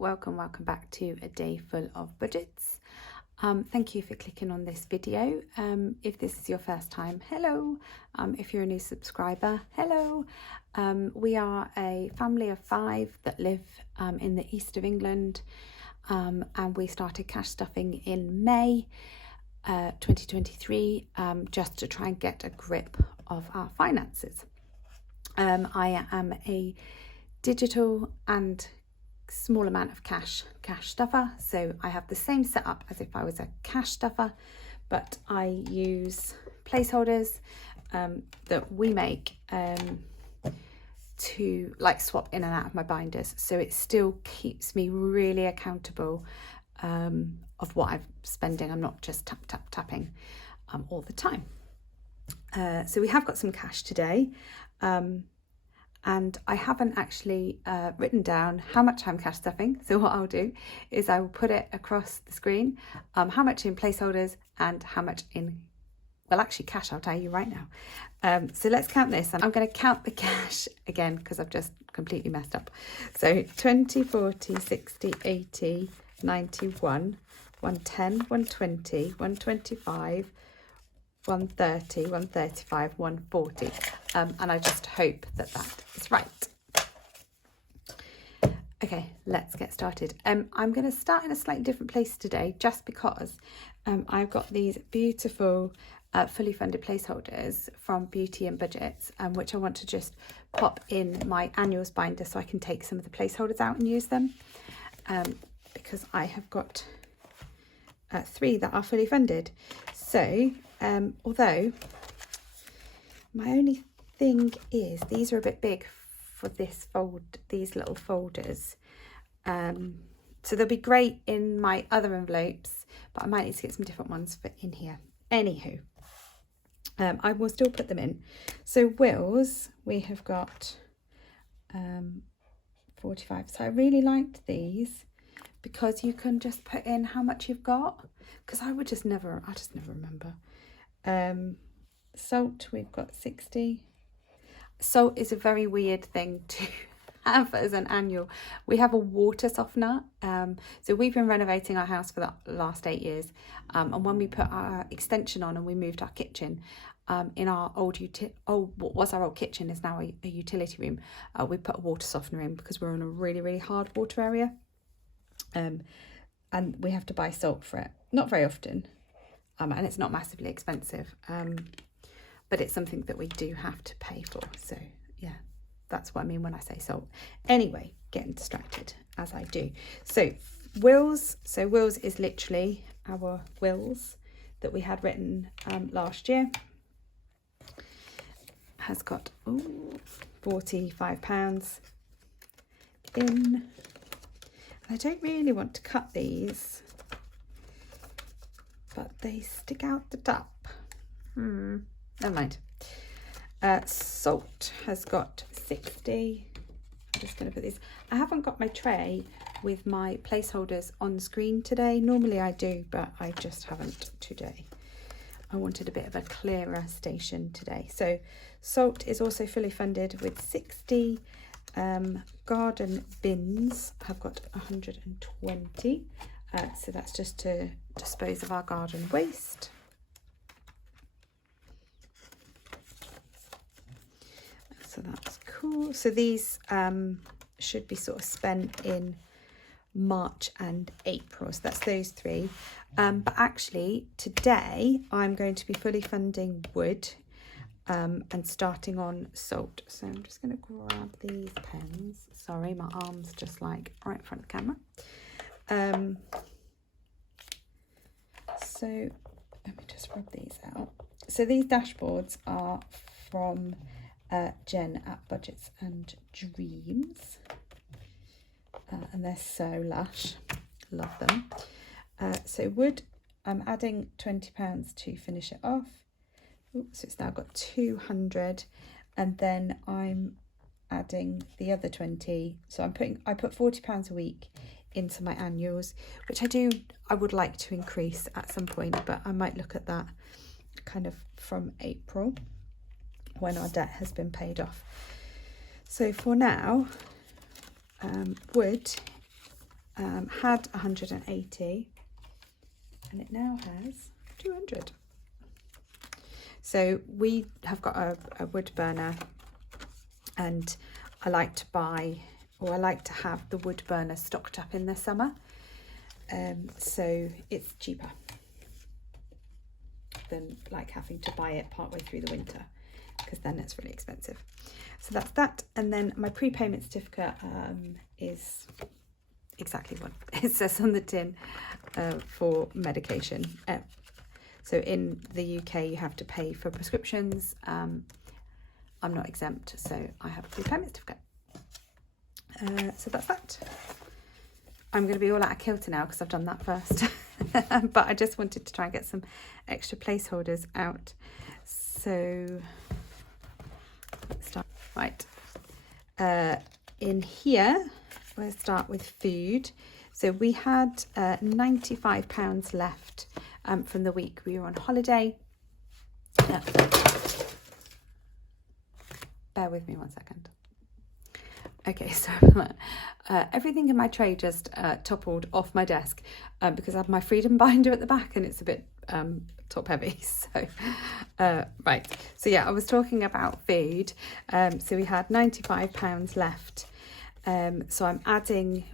welcome back to A Day Full of Budgets. Thank you for clicking on this video. If this is your first time, hello. If you're a new subscriber, hello. We are a family of 5 that live in the east of England, and we started cash stuffing in May 2023 just to try and get a grip of our finances. I am a digital and small amount of cash stuffer, so I have the same setup as if I was a cash stuffer, but I use placeholders that we make to like swap in and out of my binders, so it still keeps me really accountable of what I'm spending. I'm not just tapping all the time. So we have got some cash today, and I haven't actually written down how much I'm cash stuffing. So what I'll do is I will put it across the screen, how much in placeholders and how much in, well, actually cash, I'll tell you right now. So let's count this, and I'm going to count the cash again because I've just completely messed up. So 20, 40, 60, 80, 91, 110, 120, 125, 130, 135, 140, and I just hope that is right. Okay, let's get started. I'm going to start in a slightly different place today, just because I've got these beautiful fully funded placeholders from Beauty and Budgets, which I want to just pop in my annuals binder so I can take some of the placeholders out and use them, because I have got 3 that are fully funded. So although my only thing is these are a bit big for these little folders, so they'll be great in my other envelopes, but I might need to get some different ones for in here. Anywho, I will still put them in. So wills, we have got 45. So I really liked these because you can just put in how much you've got, because I just never remember. Salt, we've got 60. Salt is a very weird thing to have as an annual. We have a water softener. So we've been renovating our house for the last 8 years, and when we put our extension on and we moved our kitchen, in our what was our old kitchen is now a utility room, we put a water softener in because we're in a really hard water area, and we have to buy salt for it. Not very often, and it's not massively expensive, but it's something that we do have to pay for. So yeah, that's what I mean when I say salt. Anyway, getting distracted as I do. So wills. So wills is literally our wills that we had written last year. Has got £45 in. I don't really want to cut these, but they stick out the top. Never mind. Salt has got 60. I'm just going to put these. I haven't got my tray with my placeholders on the screen today. Normally I do, but I just haven't today. I wanted a bit of a clearer station today. So salt is also fully funded with 60. Garden bins have got 120. So that's just to dispose of our garden waste. So that's cool. So these should be sort of spent in March and April. So that's those 3. But actually today I'm going to be fully funding wood and starting on salt. So I'm just going to grab these pens. Sorry, my arm's just like right in front of the camera. So let me just rub these out. So these dashboards are from Jen at Budgets and Dreams, and they're so lush, love them. So wood, I'm adding £20 to finish it off. So it's now got 200, and then I'm adding the other 20. So I put £40 a week into my annuals, which I would like to increase at some point, but I might look at that kind of from April when our debt has been paid off. So for now, wood had 180 and it now has 200. So we have got a wood burner, and I like to have the wood burner stocked up in the summer, so it's cheaper than like having to buy it partway through the winter, because then it's really expensive. So that's that. And then my prepayment certificate is exactly what it says on the tin, for medication. So in the UK you have to pay for prescriptions. I'm not exempt, so I have a prepayment certificate. So that's that. I'm going to be all out of kilter now because I've done that first. But I just wanted to try and get some extra placeholders out. So let's start. Right. In here, we'll start with food. So we had £95 left from the week we were on holiday. Bear with me 1 second. Okay, so everything in my tray just toppled off my desk because I have my freedom binder at the back and it's a bit top heavy. So right, so yeah, I was talking about food. So we had £95 left. So I'm adding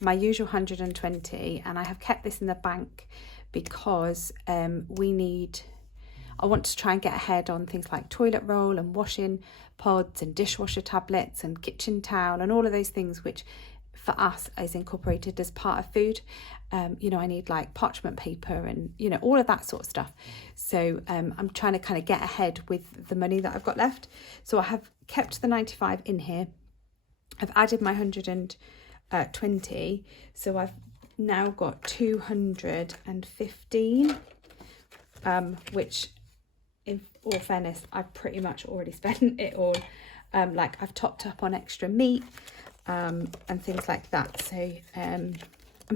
my usual 120, and I have kept this in the bank because I want to try and get ahead on things like toilet roll and washing pods and dishwasher tablets and kitchen towel and all of those things which for us is incorporated as part of food. You know, I need like parchment paper and, you know, all of that sort of stuff. So I'm trying to kind of get ahead with the money that I've got left. So I have kept the 95 in here. I've added my 120. So I've now got 215, which in all fairness, I've pretty much already spent it all. Like I've topped up on extra meat and things like that. So I'm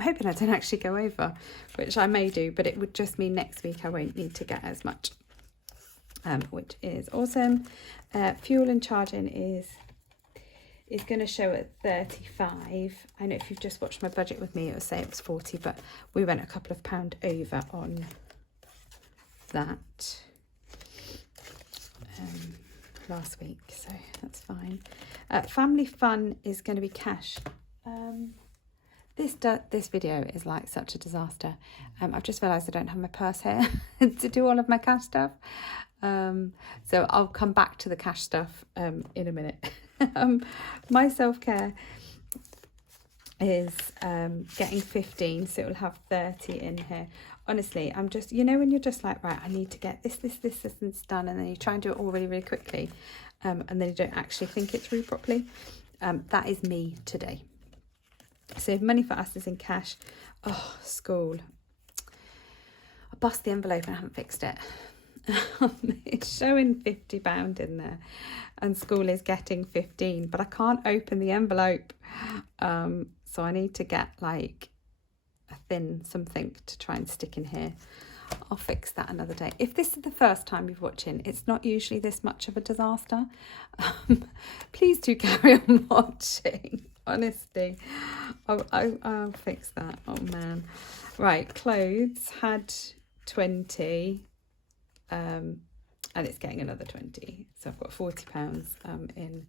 hoping I don't actually go over, which I may do, but it would just mean next week I won't need to get as much, which is awesome. Fuel and charging is going to show at 35. I know if you've just watched my budget with me, it will say it was 40, but we went a couple of pound over on that last week, so that's fine. Family fun is going to be cash. This video is like such a disaster. I've just realised I don't have my purse here to do all of my cash stuff. So I'll come back to the cash stuff in a minute. My self-care is getting 15, so it will have 30 in here. Honestly, I'm just, you know, when you're just like, right, I need to get this done, and then you try and do it all really, really quickly, and then you don't actually think it through properly. That is me today. So money for us is in cash. Oh, school. I bust the envelope and I haven't fixed it. It's showing £50 in there, and school is getting 15, but I can't open the envelope. So I need to get like a thin something to try and stick in here. I'll fix that another day. If this is the first time you're watching, it's not usually this much of a disaster. Please do carry on watching. Honestly, I'll fix that. Oh man. Right, clothes had 20, and it's getting another 20. So I've got £40 in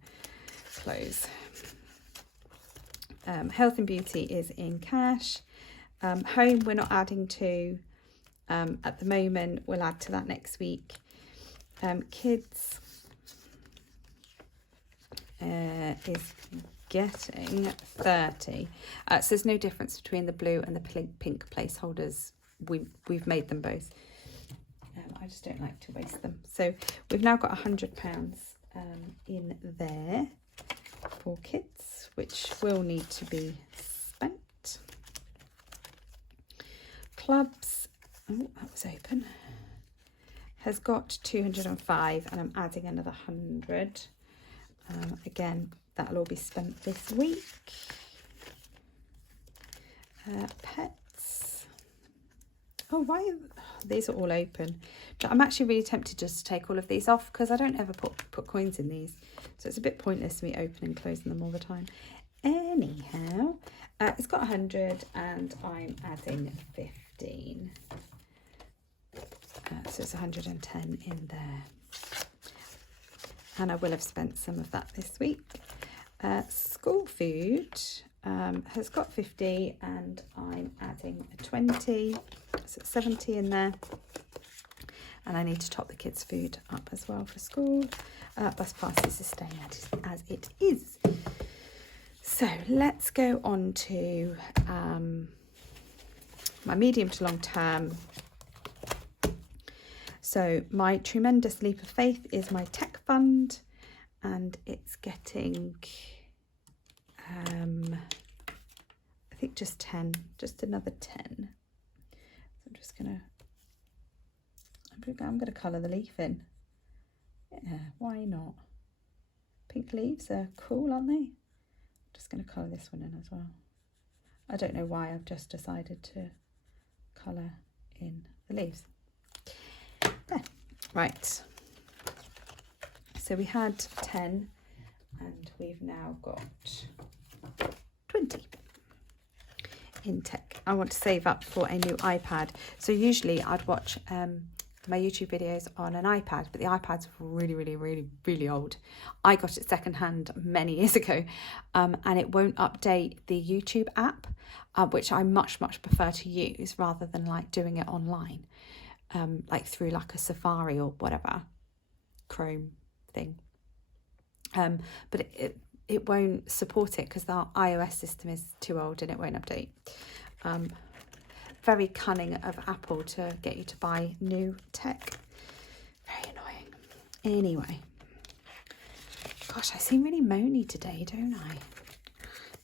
clothes. Health and beauty is in cash. Home we're not adding to at the moment. We'll add to that next week. Kids is getting 30. So there's no difference between the blue and the pink placeholders. We've made them both. I just don't like to waste them. So we've now got £100 in there for kids, which will need to be spent. Clubs, oh, that was open, has got 205, and I'm adding another 100. Again, that'll all be spent this week. Pets. Oh, why are these are all open? I'm actually really tempted just to take all of these off because I don't ever put coins in these. So it's a bit pointless me opening and closing them all the time. Anyhow, it's got 100 and I'm adding 15. So it's 110 in there. And I will have spent some of that this week. School food has got 50 and I'm adding a 20. So it's 70 in there. And I need to top the kids' food up as well for school. Bus passes are staying as it is. So let's go on to my medium to long term. So my tremendous leap of faith is my tech fund, and it's getting, I think just 10, just another 10. So I'm just gonna colour the leaf in. Yeah, why not? Pink leaves are cool, aren't they? Just going to colour this one in as well. I don't know why I've just decided to colour in the leaves. There. Right. So we had 10 and we've now got 20 in tech. I want to save up for a new iPad. So usually I'd watch my YouTube videos on an iPad, but the iPad's really old. I got it secondhand many years ago, and it won't update the YouTube app, which I much prefer to use rather than like doing it online, like through like a Safari or whatever, Chrome thing. But it won't support it because the iOS system is too old and it won't update. Very cunning of Apple to get you to buy new tech. Very annoying. Anyway. Gosh, I seem really moany today, don't I?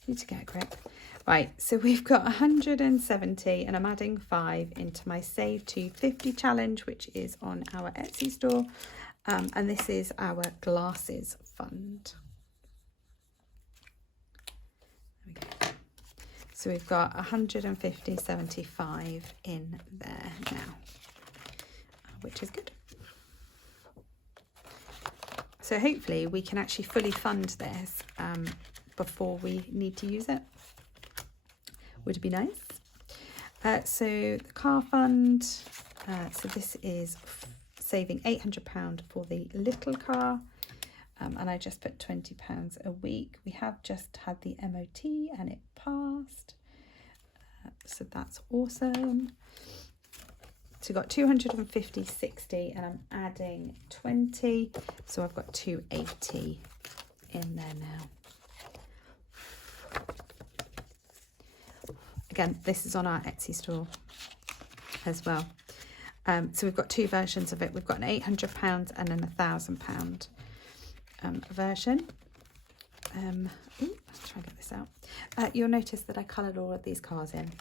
Need to get a grip. Right, so we've got 170 and I'm adding 5 into my Save to 50 challenge, which is on our Etsy store. And this is our glasses fund. There we go. So we've got 150.75 in there now, which is good. So hopefully we can actually fully fund this before we need to use it. Would be nice. So the car fund, so this is saving £800 for the little car. And I just put £20 a week. We have just had the MOT and it passed. So that's awesome. So we've got 250.60 and I'm adding 20. So I've got 280 in there now. Again, this is on our Etsy store as well. So we've got two versions of it. We've got an £800 and an £1,000 version. Let's try and get this out. You'll notice that I coloured all of these cars in.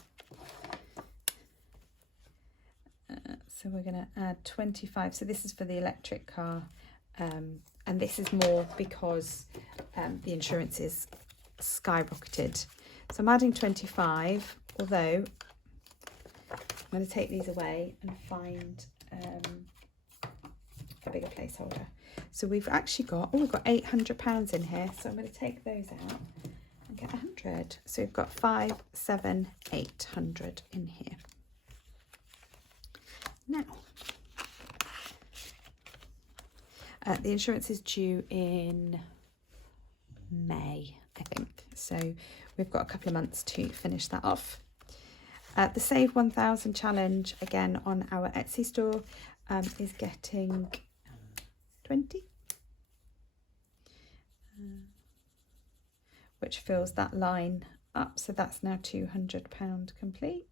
So we're going to add 25. So this is for the electric car. And this is more because the insurance is skyrocketed. So I'm adding 25, although I'm going to take these away and find a bigger placeholder. So we've actually got, we've got £800 in here. So I'm going to take those out and get 100. So we've got 5, 7, 800 in here. Now, the insurance is due in May, I think. So we've got a couple of months to finish that off. The Save 1000 challenge, again on our Etsy store, is getting 20, which fills that line up. So that's now £200 complete.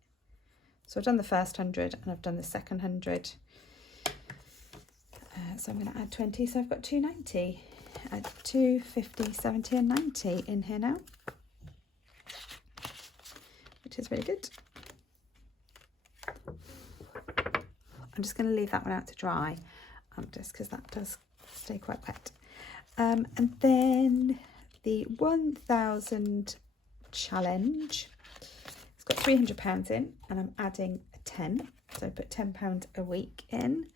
So I've done the first 100 and I've done the second 100. So I'm going to add 20. So I've got 290, 250, 70 and 90 in here now, which is really good. I'm just going to leave that one out to dry, just because that does stay quite wet. And then the 1000 challenge, it's got £300 in and I'm adding 10. So I put £10 a week in.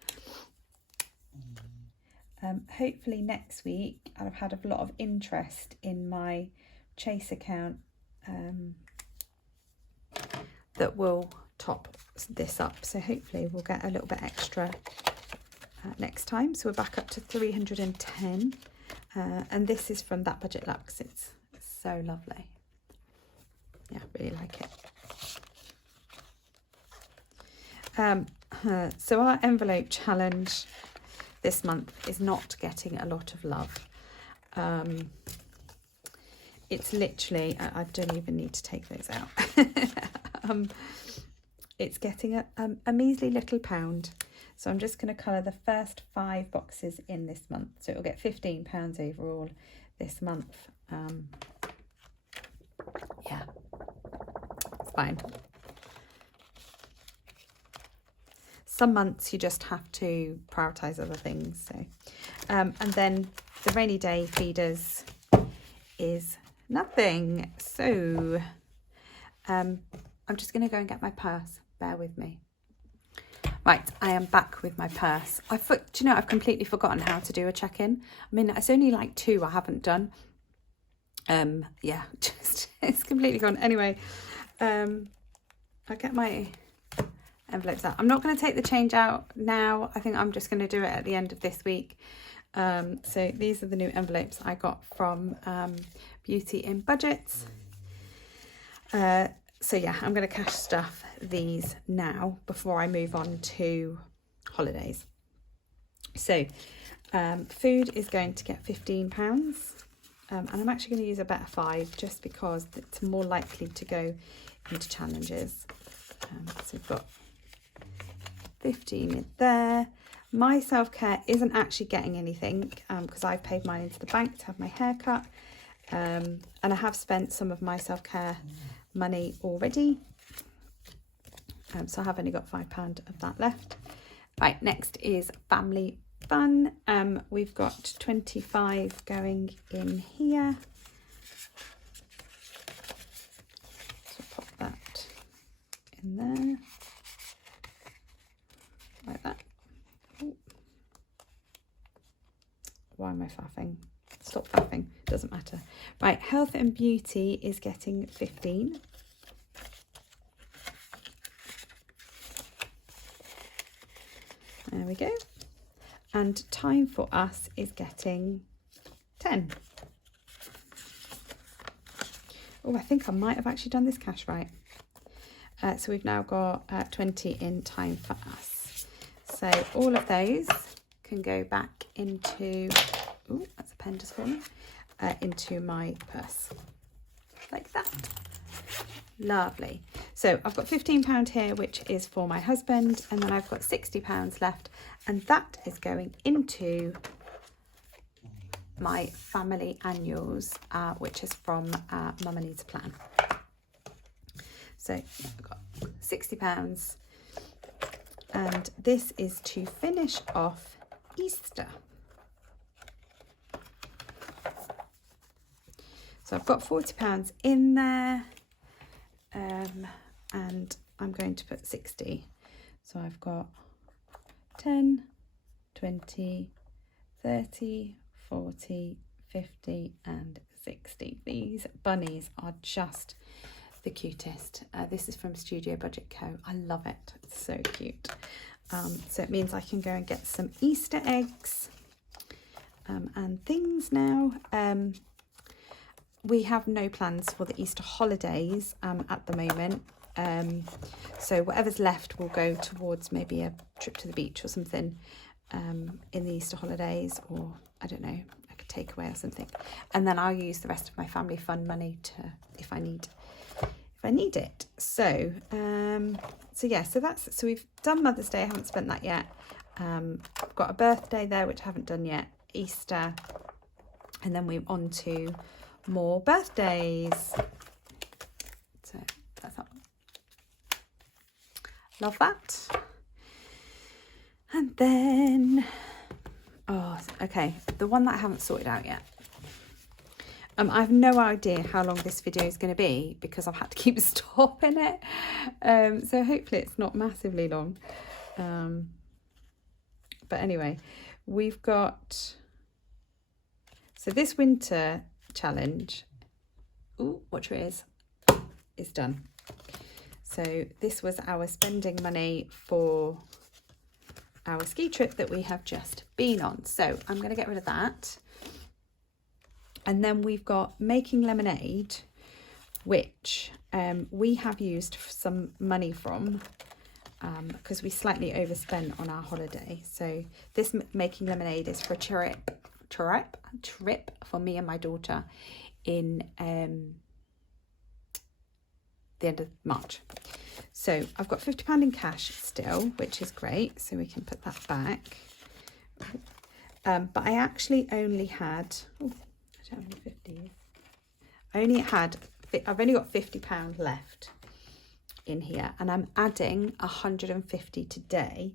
Hopefully next week I've had a lot of interest in my Chase account that will top this up. So hopefully we'll get a little bit extra next time. So we're back up to 310. And this is from That Budget Luxe. It's so lovely. Yeah, really like it. So our envelope challenge this month is not getting a lot of love. It's literally, I don't even need to take those out. It's getting a measly little £1. So I'm just going to colour the first 5 boxes in this month. So it'll get £15 overall this month. Yeah, it's fine. Some months you just have to prioritise other things. So, and then the rainy day feeders is nothing. So I'm just going to go and get my purse. Bear with me. Right, I am back with my purse. Do you know, I've completely forgotten how to do a check-in. I mean, it's only like 2 I haven't done. Yeah, just it's completely gone. Anyway, I'll get my envelopes out. I'm not going to take the change out now. I think I'm just going to do it at the end of this week. So these are the new envelopes I got from Beauty in Budgets. So yeah, I'm going to cash stuff these now before I move on to holidays. So food is going to get £15. And I'm actually going to use a better 5 just because it's more likely to go into challenges. So we've got 15 in there. My self-care isn't actually getting anything because I've paid mine into the bank to have my hair cut. And I have spent some of my self-care money already. So I have only got £5 of that left. Right, next is family fun. We've got 25 going in here. So pop that in there. Like that. Ooh. Why am I faffing? Stop faffing, doesn't matter. Right, health and beauty is getting 15. There we go. And time for us is getting 10. Oh, I think I might have actually done this cash right. So we've now got 20 in time for us. So all of those can go back into, oh, that's a pen just falling, into my purse, like that. Lovely. So I've got £15 here, which is for my husband, and then I've got £60 left, and that is going into my family annuals, which is from Mama Needs a Plan. So I've got £60, and this is to finish off Easter. So I've got £40 in there, and I'm going to put 60. So I've got 10, 20, 30, 40, 50 and 60. These bunnies are just the cutest. This is from Studio Budget Co. I love it. It's so cute. So it means I can go and get some Easter eggs and things now. We have no plans for the Easter holidays at the moment. So whatever's left will go towards maybe a trip to the beach or something in the Easter holidays, or I don't know, like a takeaway or something. And then I'll use the rest of my family fund money to if I need it. So yeah, so we've done Mother's Day. I haven't spent that yet. I've got a birthday there which I haven't done yet, Easter, and then we're on to more birthdays. So that's that one. Love that. And then okay, the one that I haven't sorted out yet. I have no idea how long this video is going to be because I've had to keep stopping it. So hopefully it's not massively long. But anyway, we've got, so this winter challenge, ooh, watch your ears. is done. So this was our spending money for our ski trip that we have just been on. So I'm going to get rid of that. And then we've got making lemonade, which we have used some money from because we slightly overspent on our holiday. So this making lemonade is for a trip for me and my daughter in the end of March. So I've got £50 in cash still, which is great. So we can put that back. But I actually only had, I don't have any 50s. I've only got £50 left in here, and I'm adding 150 today.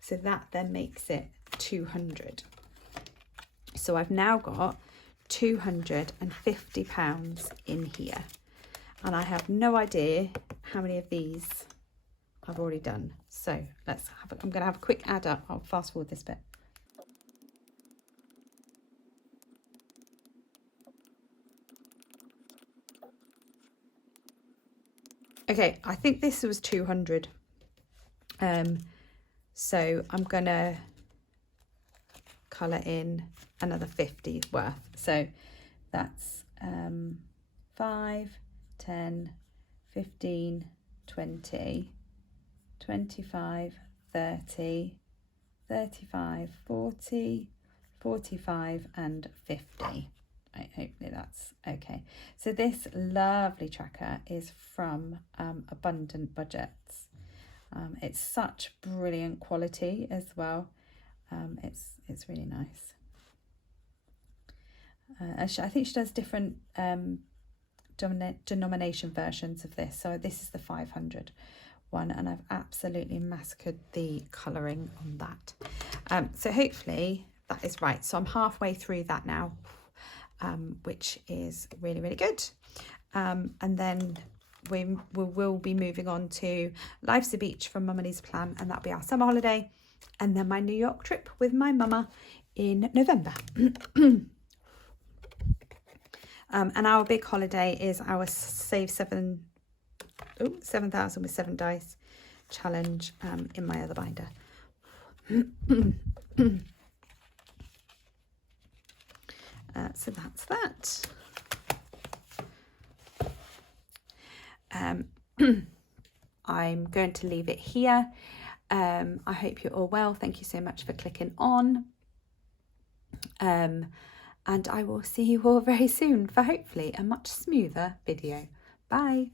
So that then makes it 200. So I've now got £250 in here. And I have no idea how many of these I've already done. So I'm going to have a quick add up. I'll fast forward this bit. Okay, I think this was 200. So I'm going to colour in another 50 worth. So that's 5, 10, 15, 20, 25, 30, 35, 40, 45 and 50. Hopefully that's okay. So this lovely tracker is from Abundant Budgets. It's such brilliant quality as well. It's really nice. I think she does different denomination versions of this. So this is the 500 one, and I've absolutely massacred the colouring on that. So hopefully that is right. So I'm halfway through that now, which is really, really good. And then we will be moving on to Life's a Beach from Mum and Lee's Plan, and that'll be our summer holiday, and then my New York trip with my mama in November. And our big holiday is our Save 7,000 with 7 dice challenge in my other binder. So that's that. I'm going to leave it here. I hope you're all well. Thank you so much for clicking on. And I will see you all very soon for hopefully a much smoother video. Bye.